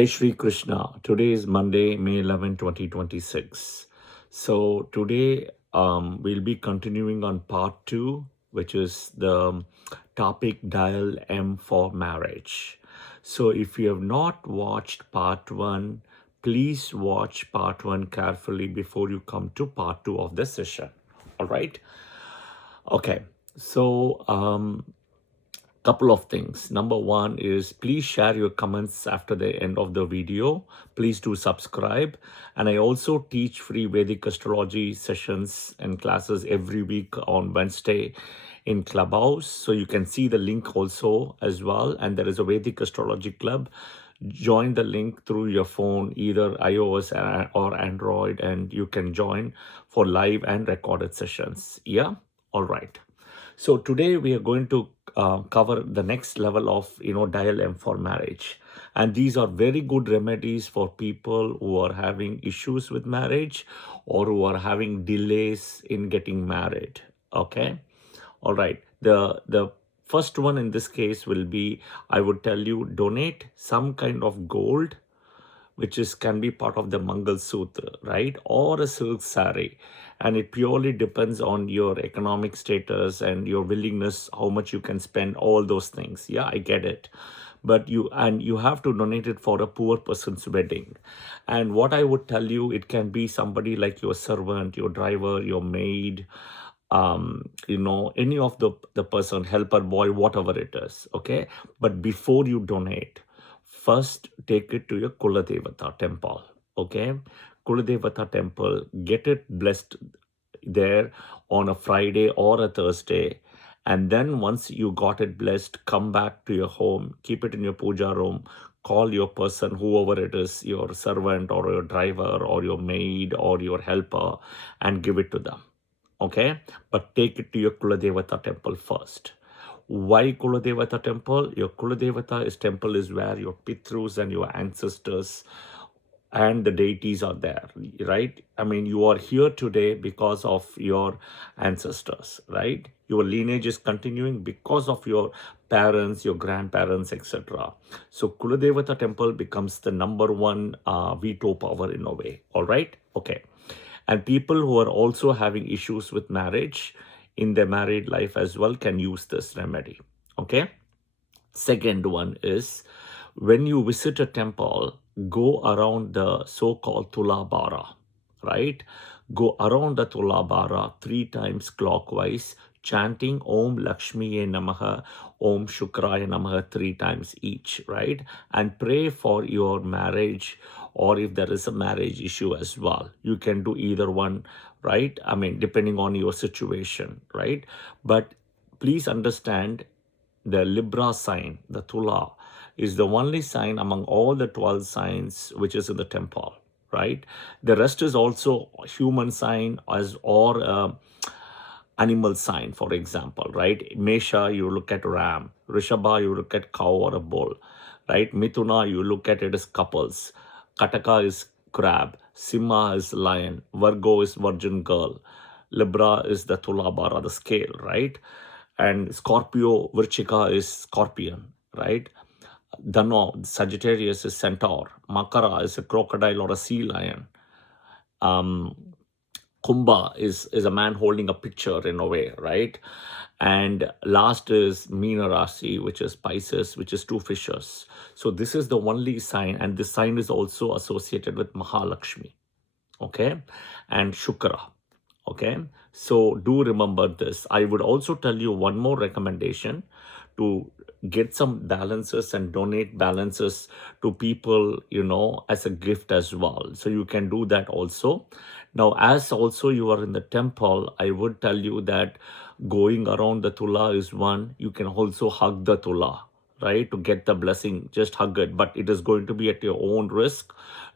Hey Shri Krishna. Today is Monday, May 11, 2026. So today we'll be continuing on part two, which is the topic Dial M for marriage. So if you have not watched part one, please watch part one carefully before you come to part two of the session. All right. Okay. So couple of things. Number one is please share your comments after the end of the video. Please do subscribe. And I also teach free Vedic astrology sessions and classes every week on Wednesday in Clubhouse. So you can see the link also as well. And there is a Vedic astrology club. Join the link through your phone, either iOS or Android, and you can join for live and recorded sessions. Yeah. All right. So today we are going to cover the next level of dial M for marriage, and these are very good remedies for people who are having issues with marriage or who are having delays in getting married. Okay, all right. The first one in this case will be, I would tell you, donate some kind of gold which is can be part of the Mangal Sutra, right? Or a silk sari. And it purely depends on your economic status and your willingness, how much you can spend, all those things. Yeah, I get it. But you have to donate it for a poor person's wedding. And what I would tell you, it can be somebody like your servant, your driver, your maid, any of the person, helper boy, whatever it is. Okay. But before you donate, first take it to your Kuladevata temple. Okay. Kuladevata temple, get it blessed there on a Friday or a Thursday. And then once you got it blessed, come back to your home, keep it in your puja room, call your person, whoever it is, your servant or your driver or your maid or your helper, and give it to them. Okay. But take it to your Kuladevata temple first. Why Kuladevata temple? Your Kuladevata temple is where your Pitrus and your ancestors and the deities are there, right? I mean, you are here today because of your ancestors, right? Your lineage is continuing because of your parents, your grandparents, etc. So Kuladevata temple becomes the number one veto power in a way, all right? Okay. And people who are also having issues with marriage in their married life as well can use this remedy. Okay. Second one is, when you visit a temple, go around the so-called Tulabara, right? Go around the Tulabara 3 times clockwise, chanting Om Lakshmiye Namaha, Om Shukraya Namaha 3 times each, right? And pray for your marriage, or if there is a marriage issue as well. You can do either one, right? I mean, depending on your situation, right? But please understand, the Libra sign, the Tula, is the only sign among all the 12 signs which is in the temple, right? The rest is also a human sign or animal sign, for example, right? Mesha, you look at ram. Rishabha, you look at cow or a bull, right? Mithuna, you look at it as couples. Kataka is crab. Simha is lion. Virgo is virgin girl. Libra is the Tulabara, the scale, right? And Scorpio, Virchika is scorpion, right? Dano, Sagittarius is centaur. Makara is a crocodile or a sea lion. Kumbha is a man holding a picture in a way, right? And last is Meena Rasi, which is Pisces, which is 2 fishes. So this is the only sign, and this sign is also associated with Mahalakshmi, okay, and Shukra. Okay, so do remember this. I would also tell you one more recommendation, to get some balances and donate balances to people, as a gift as well. So you can do that also. Now, as also you are in the temple, I would tell you that going around the Tula is one. You can also hug the Tula, right, to get the blessing. Just hug it, but it is going to be at your own risk.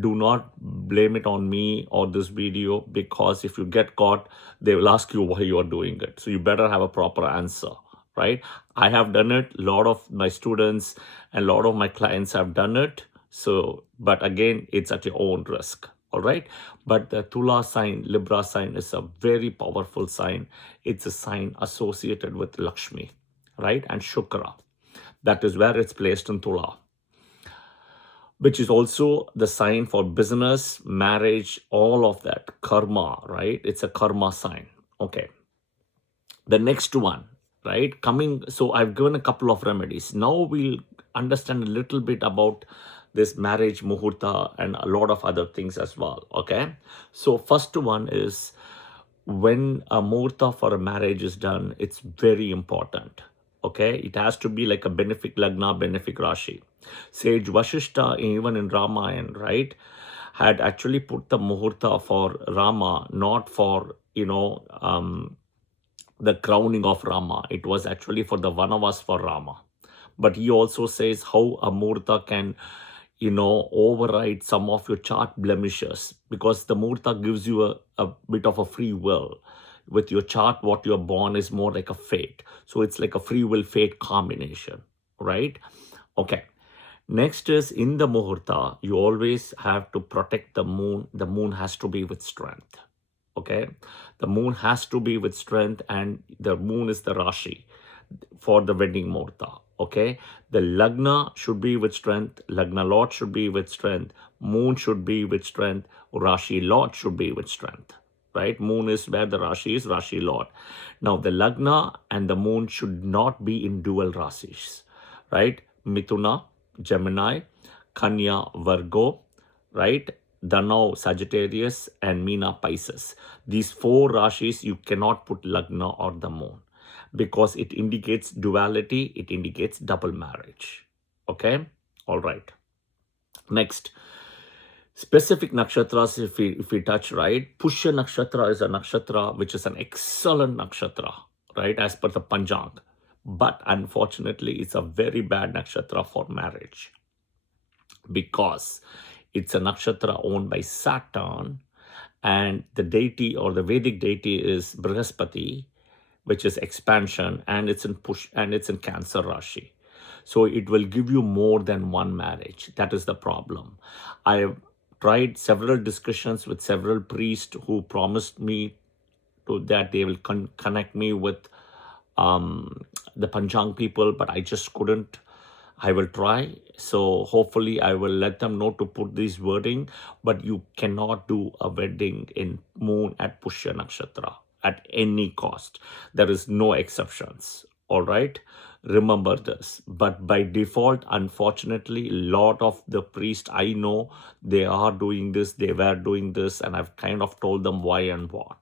Do not blame it on me or this video, because if you get caught, they will ask you why you are doing it. So you better have a proper answer, right? I have done it. A lot of my students and a lot of my clients have done it. So, but again, it's at your own risk. All right. But the Tula sign, Libra sign, is a very powerful sign. It's a sign associated with Lakshmi, right? And Shukra. That is where it's placed in Tula. which is also the sign for business, marriage, all of that. Karma, right? It's a karma sign. Okay. The next one, right? Coming, so I've given a couple of remedies. Now we'll understand a little bit about this marriage muhurta and a lot of other things as well. Okay. So, first one is when a muhurta for a marriage is done, it's very important. Okay, it has to be like a benefic lagna, benefic rashi. Sage Vashishta, even in Ramayana, right, had actually put the muhurta for Rama, not for, the crowning of Rama. It was actually for the Vanavas for Rama. But he also says how a Murta can, override some of your chart blemishes, because the Murta gives you a bit of a free will. With your chart, what you're born is more like a fate. So it's like a free will fate combination, right? Okay. Next is in the Muhurta, you always have to protect the moon. The moon has to be with strength. Okay. The moon has to be with strength, and the moon is the Rashi for the wedding Muhurta. Okay. The Lagna should be with strength. Lagna Lord should be with strength. Moon should be with strength. Rashi Lord should be with strength. Right? Moon is where the Rashi is, Rashi Lord. Now, the Lagna and the moon should not be in dual Rashis. Right? Mithuna, Gemini, Kanya, Virgo, right? Dhanau, Sagittarius, and Meena, Pisces. These four Rashis, you cannot put Lagna or the moon, because it indicates duality, it indicates double marriage. Okay? All right. Next, specific nakshatras, if we touch, right? Pushya nakshatra is a nakshatra which is an excellent nakshatra, right, as per the Panchang. But unfortunately, it's a very bad nakshatra for marriage, because it's a nakshatra owned by Saturn, and the deity or the Vedic deity is Brihaspati, which is expansion, and it's in Cancer Rashi. So it will give you more than one marriage. That is the problem. I have tried several discussions with several priests who promised me that they will connect me with the Panchang people, but I just couldn't. I will try. So hopefully I will let them know to put this wording, but you cannot do a wedding in moon at Pushya Nakshatra at any cost. There is no exceptions. All right. Remember this. But by default, unfortunately, a lot of the priests I know, they are doing this, they were doing this, and I've kind of told them why and what.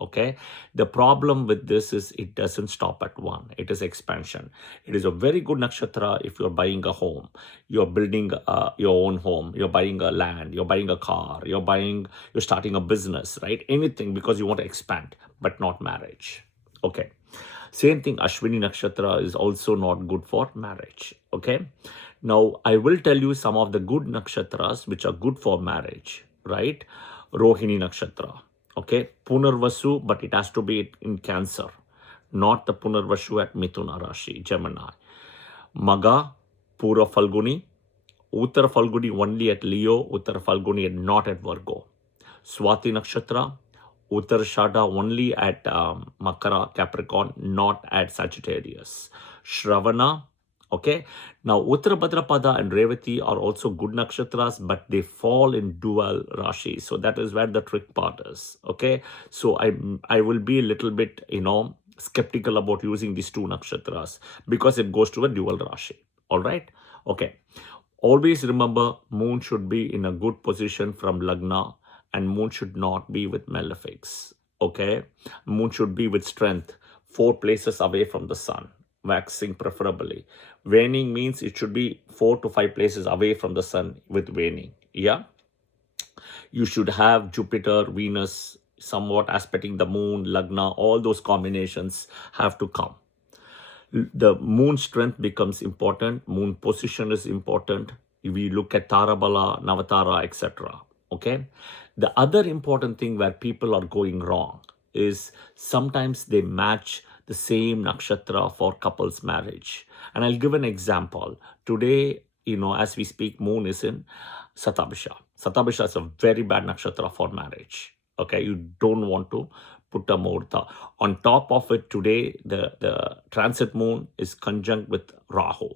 Okay. The problem with this is it doesn't stop at one. It is expansion. It is a very good nakshatra if you're buying a home, you're building your own home, you're buying a land, you're buying a car, you're starting a business, right? Anything, because you want to expand, but not marriage. Okay. Same thing, Ashwini nakshatra is also not good for marriage. Okay. Now, I will tell you some of the good nakshatras which are good for marriage, right? Rohini nakshatra. Okay, Punarvasu, but it has to be in Cancer, not the Punarvasu at Mithuna Rashi, Gemini. Maga, Pura Falguni, Uttara Falguni only at Leo, Uttara Falguni not at Virgo. Swati Nakshatra, Uttara Shada only at Makara, Capricorn, not at Sagittarius. Shravana, okay. Now, Uttara Bhadrapada and Revati are also good nakshatras, but they fall in dual Rashi. So that is where the trick part is. Okay. So I will be a little bit, skeptical about using these two nakshatras, because it goes to a dual Rashi. All right. Okay. Always remember, moon should be in a good position from Lagna, and moon should not be with malefics. Okay. Moon should be with strength, 4 places away from the sun. Waxing preferably. Waning means it should be 4 to 5 places away from the sun with waning. Yeah. You should have Jupiter, Venus, somewhat aspecting the moon, Lagna, all those combinations have to come. The moon strength becomes important. Moon position is important. If we look at Tarabala, Navatara, etc. Okay. The other important thing where people are going wrong is sometimes they match the same nakshatra for couples marriage. And I'll give an example. Today, as we speak, moon is in Satabhisha. Satabhisha is a very bad nakshatra for marriage. Okay, you don't want to put a muhurta. On top of it, today, the transit moon is conjunct with Rahu.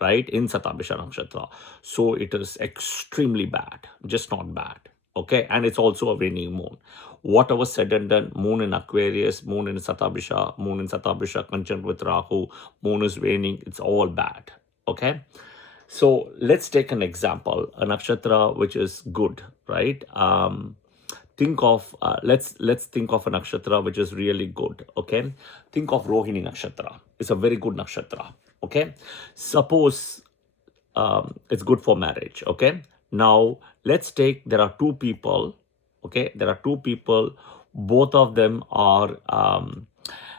right, in Satabhisha Nakshatra. So it is extremely bad, just not bad. Okay, and it's also a waning moon. Whatever said and done, moon in Aquarius, moon in Satabhisha conjunct with Rahu, moon is waning, it's all bad. Okay, so let's take an example, a nakshatra which is good, right? Think of let's think of a nakshatra which is really good. Okay, think of Rohini nakshatra. It's a very good nakshatra. Okay, suppose it's good for marriage. Okay, now let's take, there are two people. Okay, there are two people, both of them are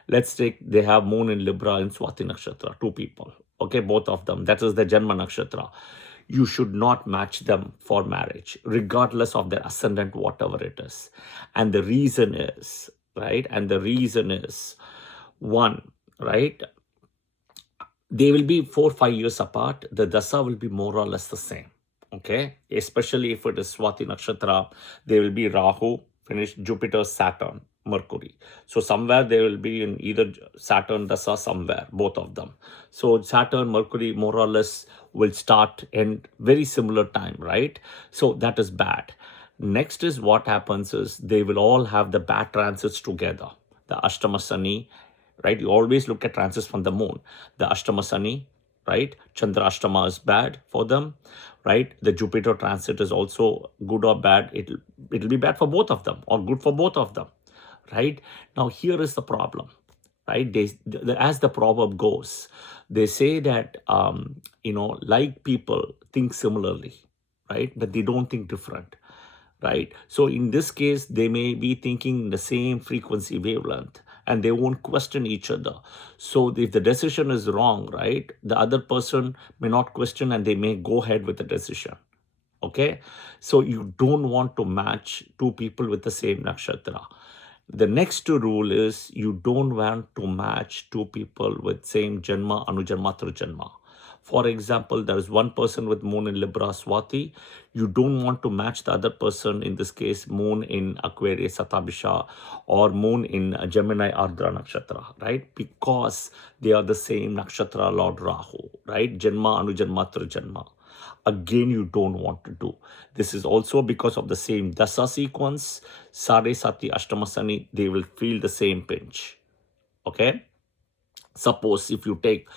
let's take, they have moon in Libra and Swati nakshatra, two people. Okay, both of them, that is the Janma nakshatra. You should not match them for marriage regardless of their ascendant, whatever it is. And the reason is, right, and the reason is, one, right, they will be 4-5 years apart. The dasa will be more or less the same. Okay, especially if it is Swati nakshatra, they will be Rahu, finished, Jupiter, Saturn, Mercury. So somewhere they will be in either Saturn dasa, somewhere, both of them. So Saturn, Mercury, more or less will start in very similar time, right? So that is bad. Next is what happens is they will all have the bad transits together. The Ashtama Sani, right? You always look at transits from the moon. The Ashtama Sani, right? Chandra Ashtama is bad for them, right? The Jupiter transit is also good or bad. It'll be bad for both of them or good for both of them, right? Now here is the problem, right? As the proverb goes, they say that like people think similarly, right? But they don't think different, right? So in this case, they may be thinking the same frequency wavelength and they won't question each other. So if the decision is wrong, right, the other person may not question and they may go ahead with the decision. Okay, so you don't want to match two people with the same nakshatra. The next rule is you don't want to match two people with same janma, anujanma, trijanma. For example, there is one person with moon in Libra, Swati. You don't want to match the other person, in this case, moon in Aquarius, Satabhisha, or moon in Gemini, Ardra Nakshatra, right? Because they are the same nakshatra, Lord Rahu, right? Janma, Anujanma, Trijanma. Again, you don't want to do. This is also because of the same dasa sequence, Sare, Sati, Ashtama, Sani, they will feel the same pinch. Okay? Suppose if you take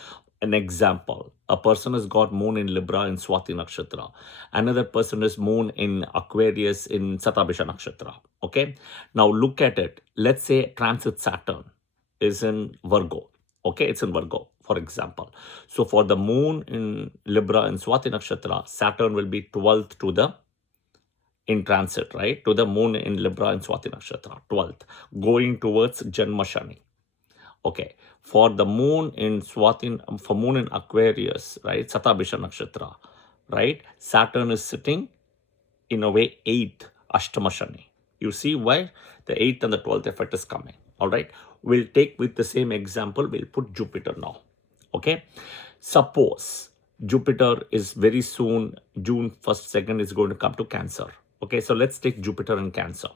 an example, a person has got moon in Libra in Swati Nakshatra. Another person is moon in Aquarius in Satabhisha Nakshatra. Okay? Now look at it. Let's say transit Saturn is in Virgo. Okay? It's in Virgo, for example. So for the moon in Libra in Swati Nakshatra, Saturn will be 12th to the in transit, right? To the moon in Libra and Swati Nakshatra, 12th, going towards Janma Shani. Okay, for the moon in for moon in Aquarius, right, Satabhisha Nakshatra, right, Saturn is sitting in a way 8th, Ashtama Shani. You see why the 8th and the 12th effect is coming. All right, we'll take with the same example, we'll put Jupiter now. Okay, suppose Jupiter is very soon, June 1st, 2nd is going to come to Cancer. Okay, so let's take Jupiter in Cancer.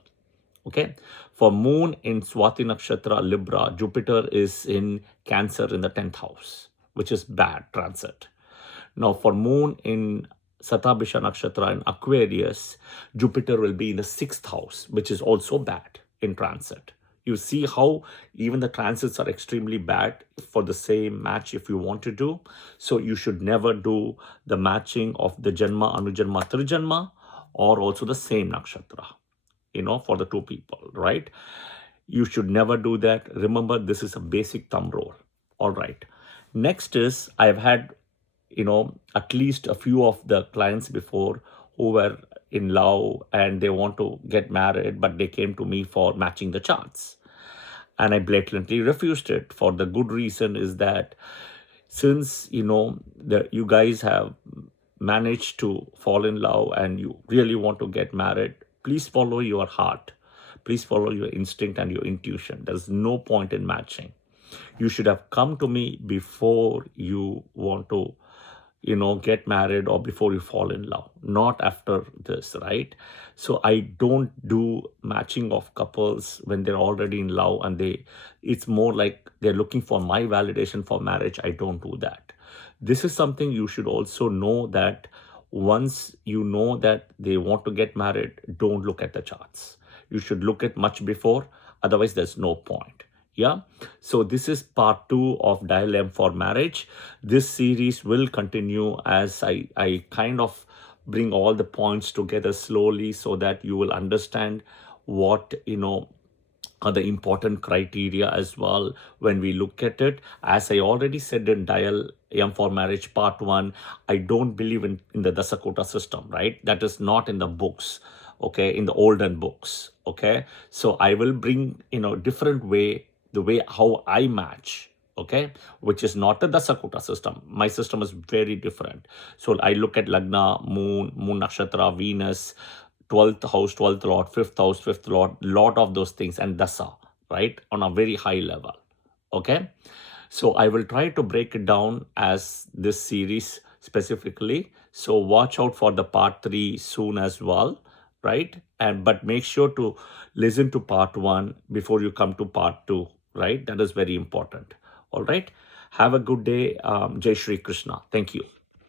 Okay, for moon in Swati Nakshatra, Libra, Jupiter is in Cancer in the 10th house, which is bad transit. Now for moon in Satabhisha Nakshatra in Aquarius, Jupiter will be in the 6th house, which is also bad in transit. You see how even the transits are extremely bad for the same match if you want to do. So you should never do the matching of the Janma, Anujanma, Trijanma, or also the same nakshatra, for the two people, right? You should never do that. Remember, this is a basic thumb rule. All right. Next is, I've had, at least a few of the clients before who were in love and they want to get married, but they came to me for matching the charts. And I blatantly refused it for the good reason is that since, you guys have managed to fall in love and you really want to get married, please follow your heart. Please follow your instinct and your intuition. There's no point in matching. You should have come to me before you want to, get married or before you fall in love, not after this, right? So I don't do matching of couples when they're already in love and it's more like they're looking for my validation for marriage. I don't do that. This is something you should also know, that once you know that they want to get married, don't look at the charts. You should look at much before, otherwise there's no point. Yeah. So this is part 2 of Dial M for Marriage. This series will continue as I kind of bring all the points together slowly, so that you will understand what, are the important criteria as well when we look at it. As I already said in Dial M for Marriage part 1, I don't believe in the Dasakota system, right? That is not in the books, okay, in the olden books, okay? So I will bring, different way, the way how I match, okay, which is not the Dasakota system. My system is very different. So I look at Lagna, Moon Nakshatra, Venus, 12th house, 12th lord, 5th house, 5th lord, lot of those things, and Dasa, right, on a very high level. Okay. So I will try to break it down as this series specifically. So watch out for the part 3 soon as well, right? But make sure to listen to part 1 before you come to part 2, right? That is very important. All right. Have a good day. Jai Shri Krishna. Thank you.